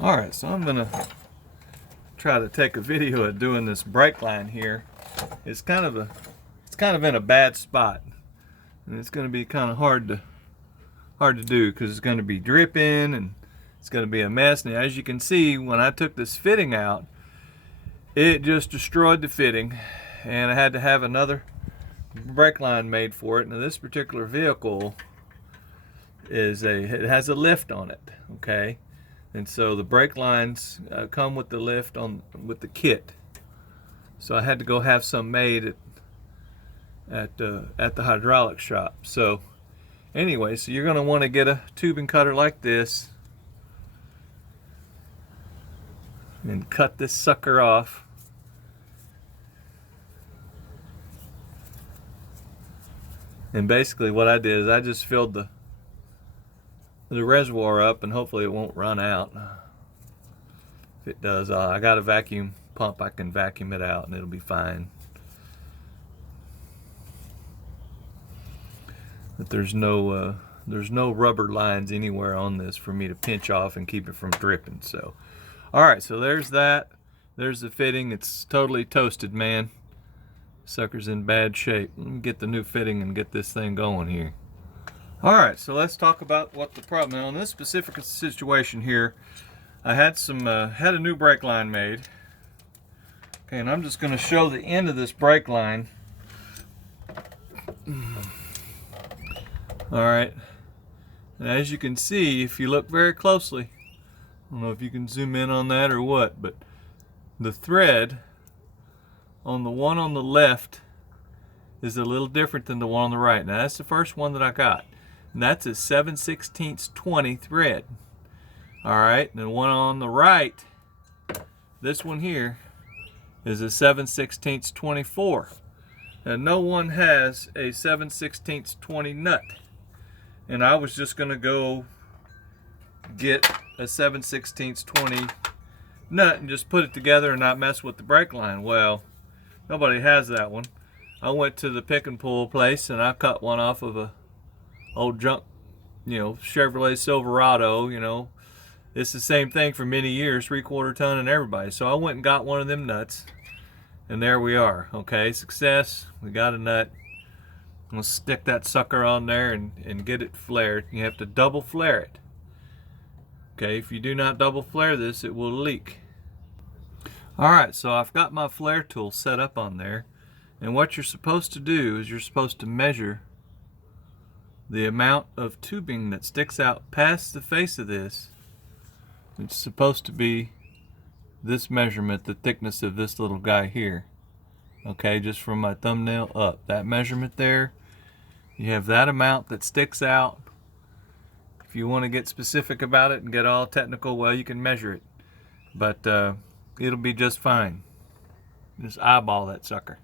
Alright, so I'm gonna try to take a video of doing this brake line here. It's kind of in a bad spot. And it's gonna be kind of hard to do because it's gonna be dripping and it's gonna be a mess. And as you can see, when I took this fitting out, it just destroyed the fitting and I had to have another brake line made for it. Now this particular vehicle it has a lift on it, okay? And so the brake lines come with the lift with the kit. So I had to go have some made at the hydraulic shop. So anyway, so you're going to want to get a tubing cutter like this and cut this sucker off. And basically what I did is I just filled the reservoir up, and hopefully it won't run out. If it does, I got a vacuum pump. I can vacuum it out and it'll be fine. But there's no rubber lines anywhere on this for me to pinch off and keep it from dripping. So alright, so there's that. There's the fitting. It's totally toasted, man. Sucker's in bad shape. Let me get the new fitting and get this thing going here. Alright, so let's talk about what the problem is. In this specific situation here, I had a new brake line made. Okay, and I'm just going to show the end of this brake line. Alright, and as you can see, if you look very closely, I don't know if you can zoom in on that or what, but the thread on the one on the left is a little different than the one on the right. Now that's the first one that I got. And that's a 7/16 20 thread. Alright, and the one on the right, this one here, is a 7/16 24. And no one has a 7/16 20 nut. And I was just going to go get a 7/16 20 nut and just put it together and not mess with the brake line. Well, nobody has that one. I went to the pick and pull place and I cut one off of a old junk, Chevrolet Silverado. It's the same thing for many years, 3/4 ton and everybody. So I went and got one of them nuts, and there we are. Okay, success. We got a nut. I'm gonna stick that sucker on there and get it flared. You have to double flare it. Okay, if you do not double flare this, it will leak. Alright, so I've got my flare tool set up on there, and what you're supposed to do is you're supposed to measure the amount of tubing that sticks out past the face of this. It's supposed to be this measurement, the thickness of this little guy here. Okay, just from my thumbnail up. That measurement there, you have that amount that sticks out. If you want to get specific about it and get all technical, well, you can measure it. But it'll be just fine. Just eyeball that sucker.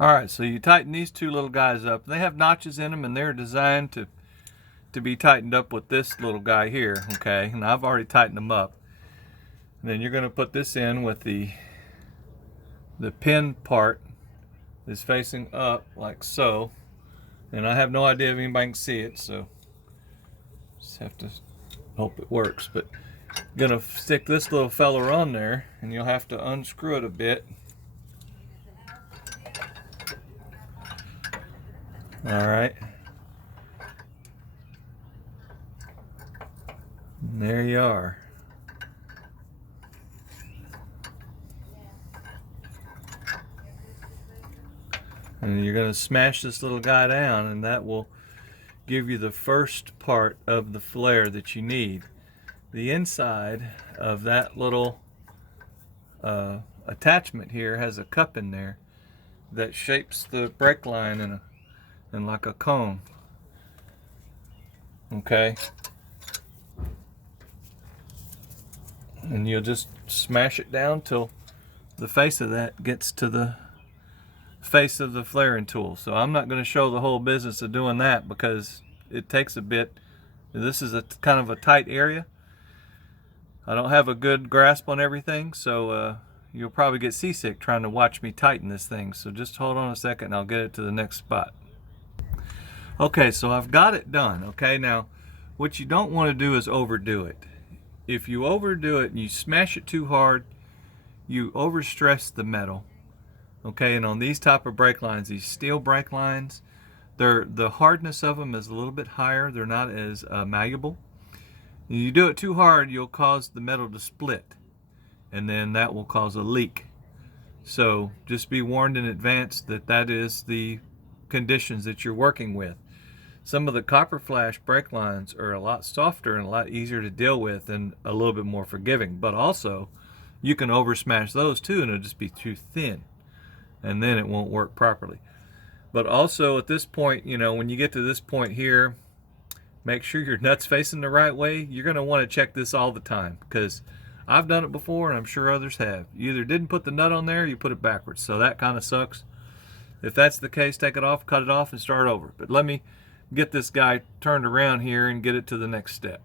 Alright, so you tighten these two little guys up. They have notches in them and they're designed to be tightened up with this little guy here, okay? And I've already tightened them up. And then you're going to put this in with the pin part is facing up like so. And I have no idea if anybody can see it, so just have to hope it works. But I'm going to stick this little fella on there and you'll have to unscrew it a bit. Alright. There you are. And you're going to smash this little guy down, and that will give you the first part of the flare that you need. The inside of that little attachment here has a cup in there that shapes the brake line in like a cone. Okay, and you'll just smash it down till the face of that gets to the face of the flaring tool. So I'm not going to show the whole business of doing that because it takes a bit. This is a kind of a tight area. I don't have a good grasp on everything, so you'll probably get seasick trying to watch me tighten this thing. So just hold on a second and I'll get it to the next spot. Okay, so I've got it done. Okay, now what you don't want to do is overdo it. if you overdo it and you smash it too hard, you overstress the metal. Okay, and on these type of brake lines, these steel brake lines, the hardness of them is a little bit higher. They're not as malleable. You do it too hard, you'll cause the metal to split, and then that will cause a leak. So just be warned in advance that that is the conditions that you're working with. Some of the copper flash brake lines are a lot softer and a lot easier to deal with and a little bit more forgiving, but also you can over smash those too and it'll just be too thin, and then it won't work properly. But also at this point, you know, when you get to this point here, make sure your nut's facing the right way. You're going to want to check this all the time, because I've done it before and I'm sure others have. You either didn't put the nut on there or you put it backwards, so that kind of sucks. If that's the case, take it off, cut it off, and start over. But let me get this guy turned around here and get it to the next step.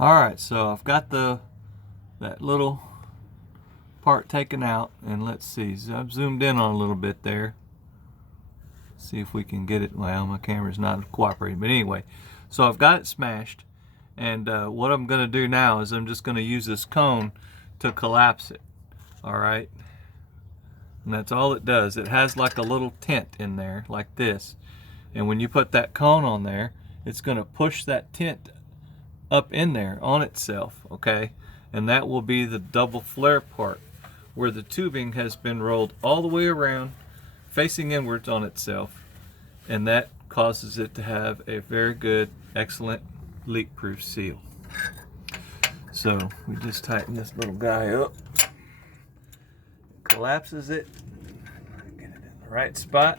Alright, so I've got that little part taken out, and let's see, I've zoomed in on a little bit there. See if we can get it. Well, my camera's not cooperating, but anyway, so I've got it smashed, and what I'm going to do now is I'm just going to use this cone to collapse it. Alright, and that's all it does. It has like a little tent in there like this, and when you put that cone on there, it's going to push that tent up in there on itself, okay? And that will be the double flare part, where the tubing has been rolled all the way around facing inwards on itself, and that causes it to have a very good, excellent leak-proof seal. So we just tighten this little guy up, collapses it, get it in the right spot,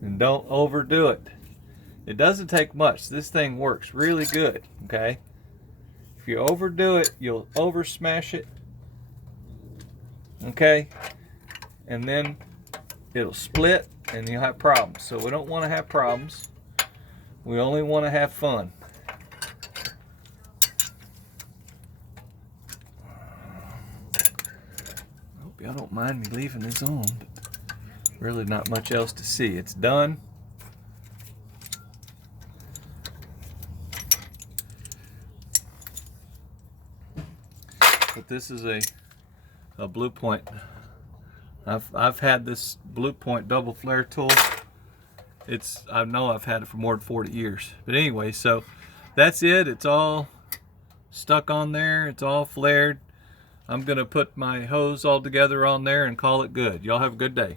and don't overdo it. It doesn't take much. This thing works really good, okay? If you overdo it, you'll over smash it, okay, and then it'll split and you'll have problems. So we don't want to have problems. We only want to have fun. I hope y'all don't mind me leaving this on, but really not much else to see. It's done. But this is a Blue Point. I've had this Blue Point double flare tool. I know I've had it for more than 40 years. But anyway, so that's it. It's all stuck on there. It's all flared. I'm gonna put my hose all together on there and call it good. Y'all have a good day.